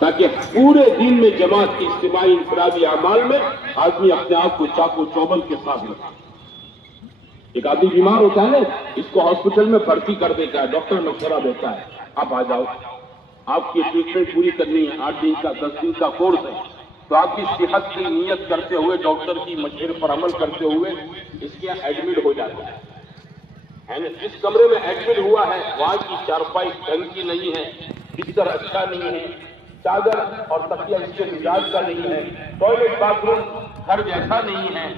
تاکہ پورے دن میں جماعت کی اجتماعی انفرادی اعمال میں آدمی اپنے آپ کو چاق و چوبند کے ساتھ رکھے. ایک آدمی بیمار ہوتا ہے نا، اس کو ہاسپٹل میں بھرتی کر دیتا ہے، ڈاکٹر مشورہ دیتا ہے آپ آ جاؤ، آپ کی ٹریٹمنٹ پوری کرنی ہے، 8 دن کا 10 دن کا کورس ہے، تو آپ کی صحت کی نیت کرتے ہوئے ڈاکٹر کی مشورے پر عمل کرتے ہوئے اس کے ایڈمٹ ہو جاتا ہے. جس کمرے میں ایڈمٹ ہوا ہے وہاں کی چارپائی ڈھنگ کی نہیں ہے، بستر اچھا نہیں ہے، چادر اور تکیہ اس کے مزاج کا نہیں ہے، ٹوائلٹ باتھ روم گھر جیسا نہیں ہے.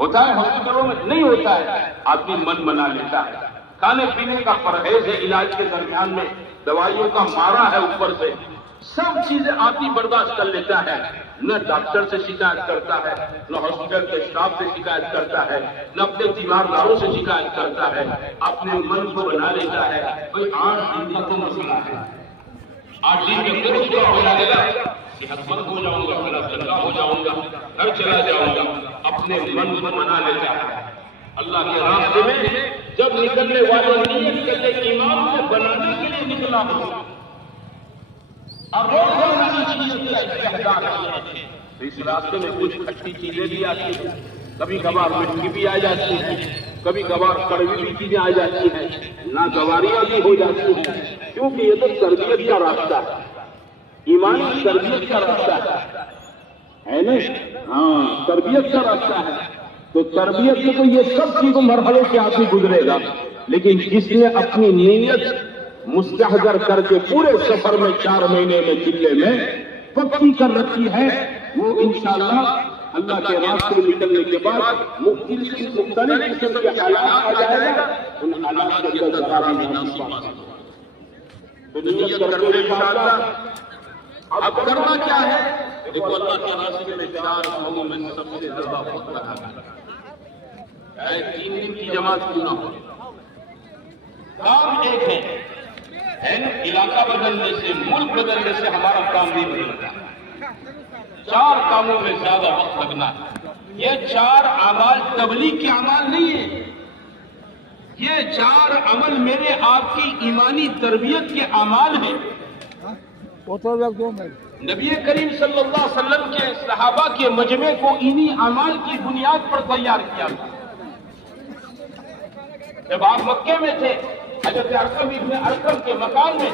ہوتا ہے ہاسپٹلوں میں نہیں ہوتا ہے، آدمی من بنا لیتا ہے، کھانے پینے کا پرہیز ہے، علاج کے درمیان میں دوائیوں کا مارا ہے، اوپر سے سب چیزیں آدمی برداشت کر لیتا ہے. نہ ڈاکٹر سے شکایت کرتا ہے، نہ ہاسپٹل کے اسٹاف سے شکایت کرتا ہے، نہ اپنے تیمارداروں سے شکایت کرتا ہے، اپنے من کو بنا لیتا ہے. بھائی 8 دن کا تو مسئلہ ہے، 8 دن کے اندر کیا ہو جائے گا، صحت مند ہو جاؤں گا، میرا چنگا ہو جاؤں گا، گھر چلا جاؤں گا، اپنے من کو بنا لیتا ہے. اللہ کے راستے میں جب نکلنے والے نیت کرتے ایمان کو بنانے کے لیے نکلا ہو اور روزانہ چیز کا استحضار ہے، تو اس راستے میں کچھ کھٹی چیزیں بھی آتی ہیں، کبھی کبھار مٹی بھی آ جاتی ہے، کبھی کبھار کڑوی بھی چیزیں آ جاتی ہیں، ناگواریاں بھی ہو جاتی ہیں، کیونکہ یہ تو تربیت کا راستہ ہے، ایمانی تربیت کا راستہ ہے نا. ہاں تربیت کا راستہ ہے، تو تربیت میں تو یہ سب چیزوں مرحلوں سے آدمی گزرے گا. لیکن جس نے اپنی نیت مستحضر کر کے پورے سفر میں 4 مہینے میں چلے میں پکی کر رکھی ہے، وہ انشاءاللہ اللہ کے راستے میں نکلنے کے بعد مختلف قسم کے حالات آ جائے گا، ان حالات کے اندر ذرا بھی نہ پا سکے. تو نیت کرتے ہوئے انشاءاللہ اب کرنا کیا ہے؟ دیکھو اللہ کے راستے میں 4 کاموں میں سب سے زیادہ وقت لگا ہے. 3 دن کی جماعت کیوں نہ ہو، کام ایک ہے علاقہ بدلنے سے، ملک بدلنے سے ہمارا کام نہیں بدلتا. 4 کاموں میں زیادہ وقت لگنا ہے. یہ 4 اعمال تبلیغ کے اعمال نہیں ہیں، یہ 4 عمل میرے آپ کی ایمانی تربیت کے اعمال ہیں. نبی کریم صلی اللہ علیہ وسلم کے صحابہ کے مجمع کو انہی اعمال کی بنیاد پر تیار کیا تھا. جب آپ مکے میں تھے حضرت ارقم ابن ارقم کے مکان میں،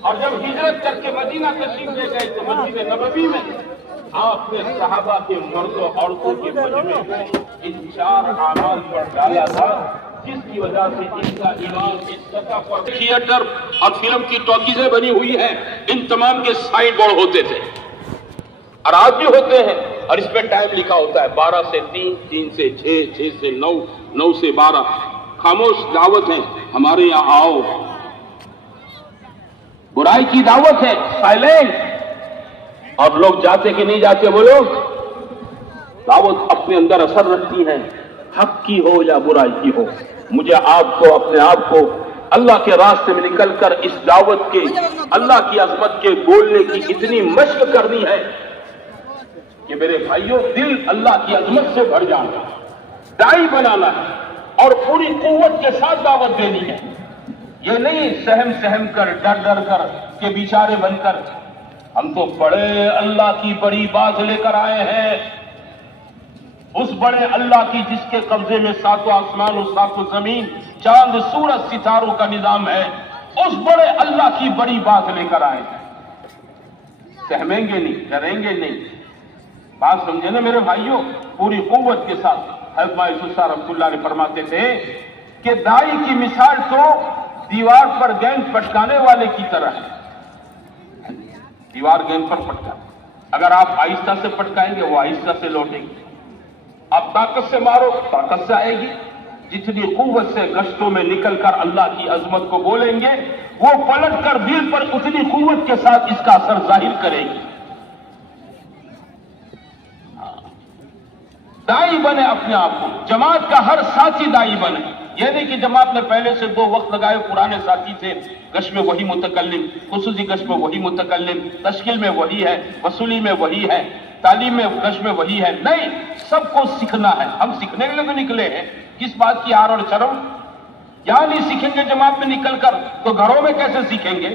اور جب ہجرت کر کے مدینہ تشریف لے گئے تو مسجد نبوی میں آپ نے صحابہ کے مرد و عورتوں کے مجمع کو ان 4 اعمال پر ڈالا تھا، جس کی وجہ سے ان کا ایمان اس سطح پر تھیٹر اور فلم کی ٹاکیزیں بنی ہوئی ہیں، ان تمام کے سائن بورڈ ہوتے تھے اور آج بھی ہوتے ہیں، اور اس پہ ٹائم لکھا ہوتا ہے 12 سے 3، 3 سے 6، 6 سے 9، 9 سے 12. خاموش دعوت ہے، ہمارے یہاں آؤ. برائی کی دعوت ہے، سائلنٹ. اور لوگ جاتے کہ نہیں جاتے وہ لوگ؟ دعوت اپنے اندر اثر رکھتی ہے، حق کی ہو یا برائی کی ہو. مجھے آپ کو اپنے آپ کو اللہ کے راستے میں نکل کر اس دعوت کے، اللہ کی عظمت کے بولنے کی اتنی مشق کرنی ہے کہ میرے بھائیوں دل اللہ کی عظمت سے بھر جانا، داعی بنانا ہے اور پوری قوت کے ساتھ دعوت دینی ہے. یہ نہیں سہم کر، ڈر کر کہ بیچارے بن کر ہم تو بڑے اللہ کی بڑی بات لے کر آئے ہیں، اس بڑے اللہ کی جس کے قبضے میں 7 آسمان اور 7 زمین، چاند سورج ستاروں کا نظام ہے، اس بڑے اللہ کی بڑی بات لے کر آئے ہیں. سہمیں گے نہیں، ڈریں گے نہیں. بات سمجھے نا میرے بھائیوں، پوری قوت کے ساتھ. حضرت یوسف رحمۃ اللہ علیہ فرماتے تھے کہ دائی کی مثال تو دیوار پر گیند پٹکانے والے کی طرح ہے. دیوار گیند پر پٹکا، اگر آپ آہستہ سے پٹکائیں گے وہ آہستہ سے لوٹیں گے، آپ طاقت سے مارو طاقت سے آئے گی. جتنی قوت سے گشتوں میں نکل کر اللہ کی عظمت کو بولیں گے، وہ پلٹ کر دل پر اتنی قوت کے ساتھ اس کا اثر ظاہر کرے گی. دائی بنے اپنے آپ کو، جماعت کا ہر ساتھی دائی بنے. یہ نہیں کہ جماعت نے پہلے سے 2 وقت لگائے، پرانے ساتھی تھے، گشت میں وہی متکلم، خصوصی گشت میں وہی متکلم، تشکیل میں وہی ہے، وصولی میں وہی ہے، تعلیم میں گشت میں وہی ہے. نہیں، سب کو سیکھنا ہے. ہم سیکھنے کے لیے تو نکلے ہیں. کس بات کی آر اور شرم؟ یہاں نہیں سیکھیں گے جماعت میں نکل کر تو گھروں میں کیسے سیکھیں گے؟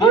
2